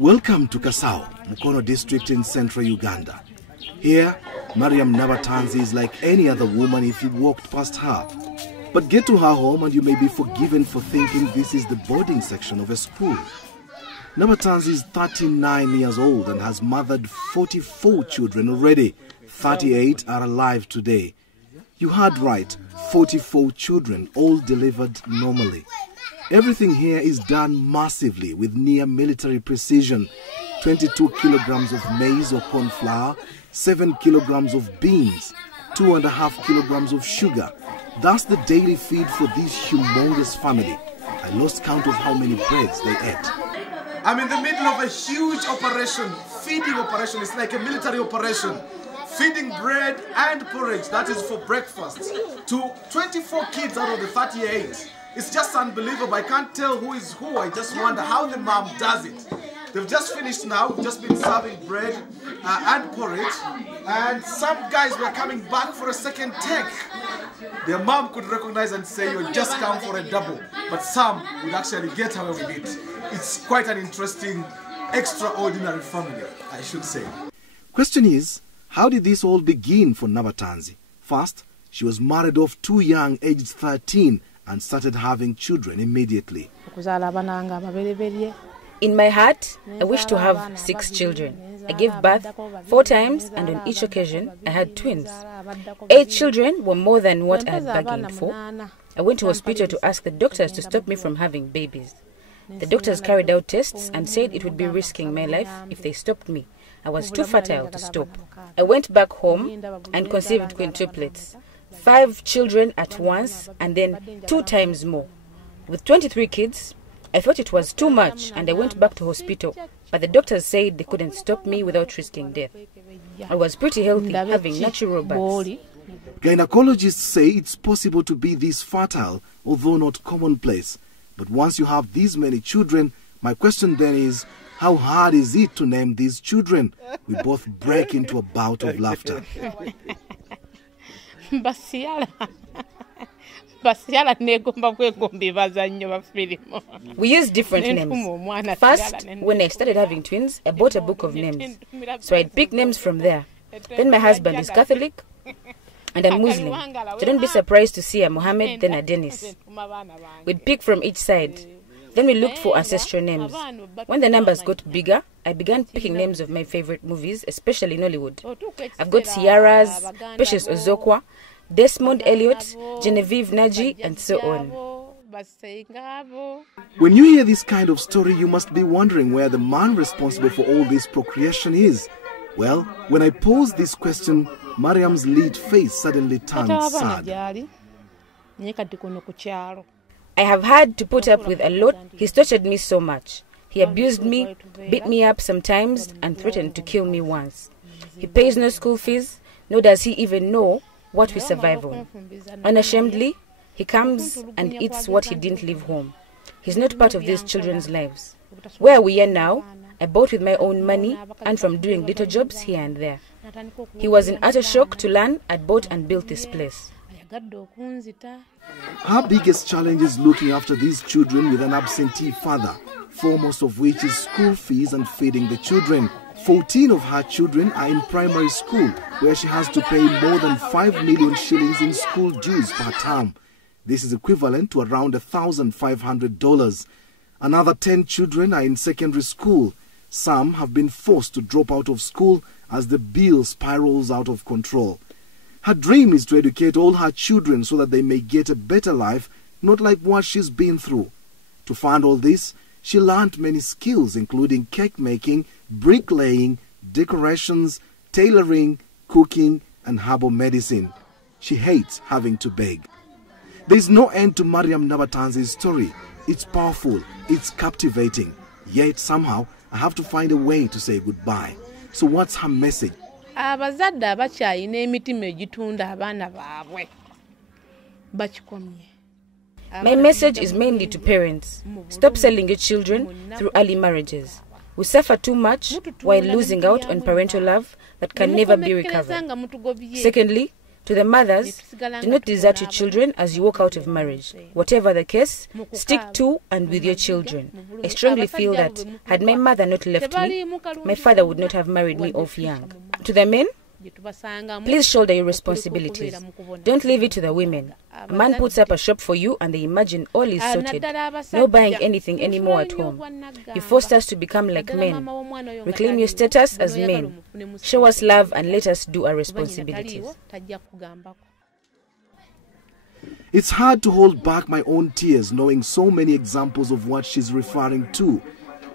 Welcome to Kasao, Mukono district in central Uganda. Here, Mariam Nabatanzi is like any other woman if you walked past her. But get to her home and you may be forgiven for thinking this is the boarding section of a school. Nabatanzi is 39 years old and has mothered 44 children already. 38 are alive today. You heard right, 44 children, all delivered normally. Everything here is done massively with near military precision. 22 kilograms of maize or corn flour, 7 kilograms of beans, 2.5 kilograms of sugar. That's the daily feed for this humongous family. I lost count of how many breads they ate. I'm in the middle of a huge operation, feeding operation. It's like a military operation. Feeding bread and porridge, that is for breakfast, to 24 kids out of the 38. It's just unbelievable. I can't tell who is who. I just wonder how the mom does it. They've just finished now. We've just been serving bread and porridge. And some guys were coming back for a second take. Their mom could recognize and say, you just come for a double. But some would actually get away with it. It's quite an interesting, extraordinary family, I should say. Question is, how did this all begin for Nabatanzi? First, she was married off too young, aged 13, and started having children immediately. In my heart, I wish to have 6 children. I gave birth 4 times, and on each occasion, I had twins. 8 children were more than what I had bargained for. I went to hospital to ask the doctors to stop me from having babies. The doctors carried out tests and said it would be risking my life if they stopped me. I was too fertile to stop. I went back home and conceived quintuplets. 5 children at once and then 2 times more. With 23 kids, I thought it was too much and I went back to hospital, but the doctors said they couldn't stop me without risking death. I was pretty healthy, having natural births. Gynecologists say it's possible to be this fertile, although not commonplace. But once you have these many children, my question then is, how hard is it to name these children? We both break into a bout of laughter. We use different names. First, when I started having twins, I bought a book of names. So I'd pick names from there. Then my husband is Catholic and I'm Muslim. So don't be surprised to see a Mohammed, then a Dennis. We'd pick from each side. Then we looked for ancestral names. When the numbers got bigger, I began picking names of my favorite movies, especially in Hollywood. I've got Ciara's, Precious Ozokwa, Desmond Elliot, Genevieve Naji, and so on. When you hear this kind of story, you must be wondering where the man responsible for all this procreation is. Well, when I posed this question, Mariam's lead face suddenly turned sad. I have had to put up with a lot. He's tortured me so much. He abused me, beat me up sometimes, and threatened to kill me once. He pays no school fees, nor does he even know what we survive on. Unashamedly, he comes and eats what he didn't leave home. He's not part of these children's lives. Where we are now, I bought with my own money and from doing little jobs here and there. He was in utter shock to learn I'd bought and built this place. Her biggest challenge is looking after these children with an absentee father, foremost of which is school fees and feeding the children. 14 of her children are in primary school, where she has to pay more than 5 million shillings in school dues per term. This is equivalent to around $1,500. Another 10 children are in secondary school. Some have been forced to drop out of school as the bill spirals out of control. Her dream is to educate all her children so that they may get a better life, not like what she's been through. To fund all this, she learned many skills including cake making, bricklaying, decorations, tailoring, cooking, and herbal medicine. She hates having to beg. There is no end to Mariam Nabatanzi's story. It's powerful, it's captivating. Yet somehow, I have to find a way to say goodbye. So what's her message? Abazadde abakyayina emitima egitunda abaana baabwe bakikomye. My message is mainly to parents. Stop selling your children through early marriages. We suffer too much while losing out on parental love that can never be recovered. Secondly, To the mothers, do not desert your children as you walk out of marriage. Whatever the case, stick to and with your children. I strongly feel that had my mother not left me, my father would not have married me off young. To the men, please shoulder your responsibilities. Don't leave it to the women. A man puts up a shop for you and they imagine all is sorted. No buying anything anymore at home. You forced us to become like men. Reclaim your status as men. Show us love and let us do our responsibilities. It's hard to hold back my own tears knowing so many examples of what she's referring to.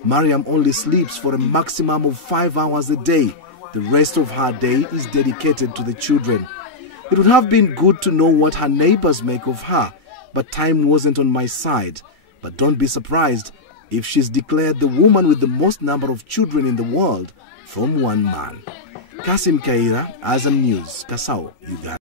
Mariam only sleeps for a maximum of 5 hours a day. The rest of her day is dedicated to the children. It would have been good to know what her neighbors make of her, but time wasn't on my side. But don't be surprised if she's declared the woman with the most number of children in the world from one man. Kasim Kaira, Azam News, Kasao, Uganda.